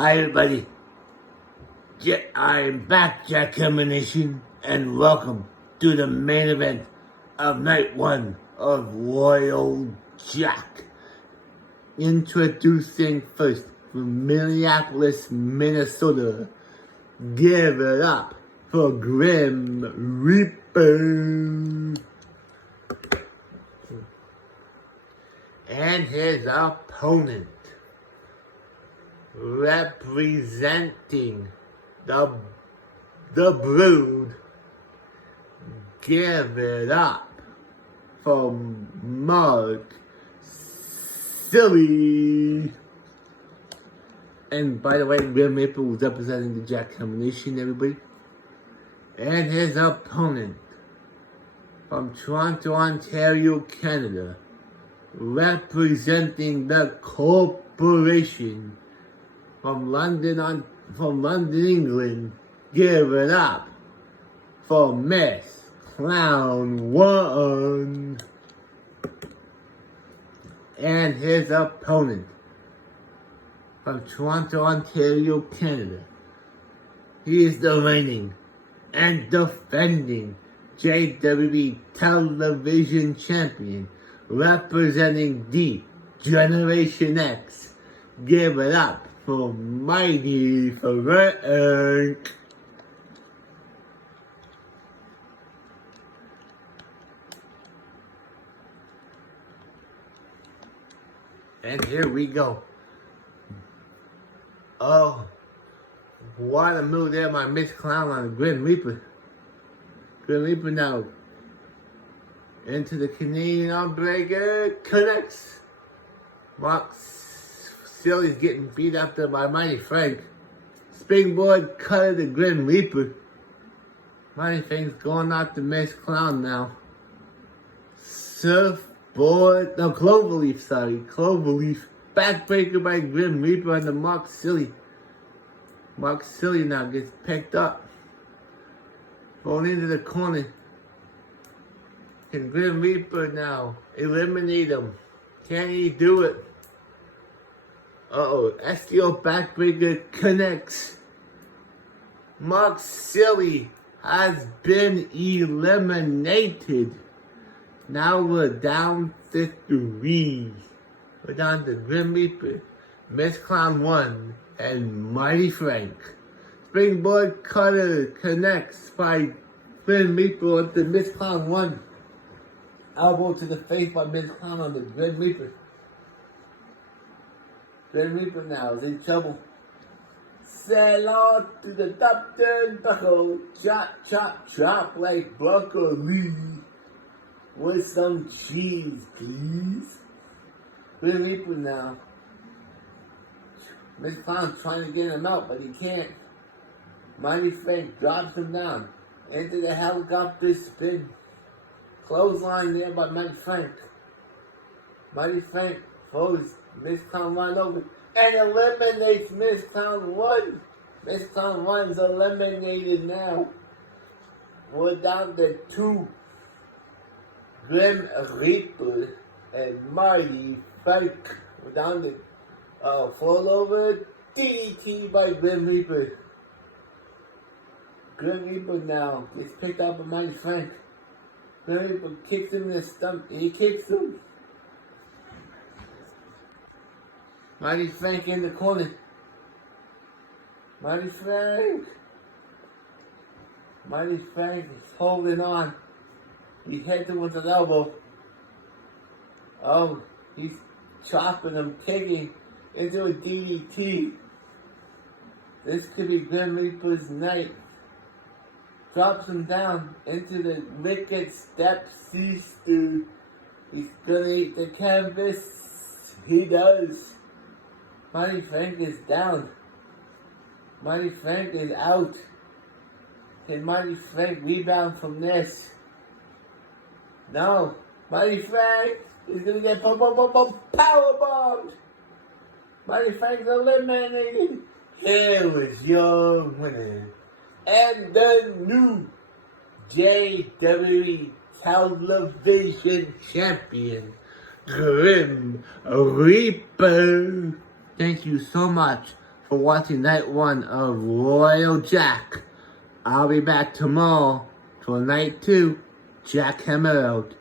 Hi everybody, I'm back, Jackhammer Nation, and welcome to the main event of night one of Royal Jack. Introducing first from Minneapolis, Minnesota, give it up for Grim Reaper and his opponent. Representing the Brood, give it up for Mark Silly. And by the way, Grim Reaper was representing the Jackhammer Nation, everybody. And his opponent from Toronto, Ontario, Canada, representing the corporation from London, England, give it up for Miss Clown 1 and his opponent from Toronto, Ontario, Canada. He is the reigning and defending JWE television champion, representing the Generation X. Give it up for Mighty Frank. And here we go. Oh, what a move there by Miss Clown on the Grim Reaper. Grim Reaper now into the Canadian Unbreaker, connects. Mark Silly's getting beat up there by Mighty Frank. Springboard cut of the Grim Reaper. Mighty Frank's going after Miss Clown now. Surfboard, no, Cloverleaf. Backbreaker by Grim Reaper on the Mark Silly. Mark Silly now gets picked up. Going into the corner. Can Grim Reaper now eliminate him? Can he do it? STO backbreaker connects. Mark Silly has been eliminated. Now we're down to 3. We're down to Grim Reaper, Miss Clown 1, and Mighty Frank. Springboard cutter connects by Grim Reaper with the Miss Clown 1. Elbow to the face by Miss Clown on the Grim Reaper. Grim Reaper now is in trouble. Sell out to the top turnbuckle. Chop like broccoli. With some cheese, please. Grim Reaper now. Miss Clown's trying to get him out, but he can't. Mighty Frank drops him down into the helicopter spin. Clothesline there by Mighty Frank. Mighty Frank throws Miss Clown 1 over and eliminates Miss Clown 1. Miss Clown 1's eliminated now. We're down to 2. Grim Reaper and Mighty Frank. We're down to fall over DDT by Grim Reaper. Grim Reaper now gets picked up by Mighty Frank. Grim Reaper kicks him in the stomach. He kicks him. Mighty Frank in the corner. Mighty Frank is holding on. He hits him with an elbow. Oh, he's chopping him, kicking into a DDT. This could be Grim Reaper's night. Drops him down into the wicked step C-stew. He's gonna eat the canvas. He does. Mighty Frank is down. Mighty Frank is out. Can Mighty Frank rebound from this? No. Mighty Frank is gonna get powerbombed. Mighty Frank's eliminated. Here is your winner. And the new JWE television champion, Grim Reaper. Thank you so much for watching night 1 of Royal Jack. I'll be back tomorrow for night 2. Jackhammer out.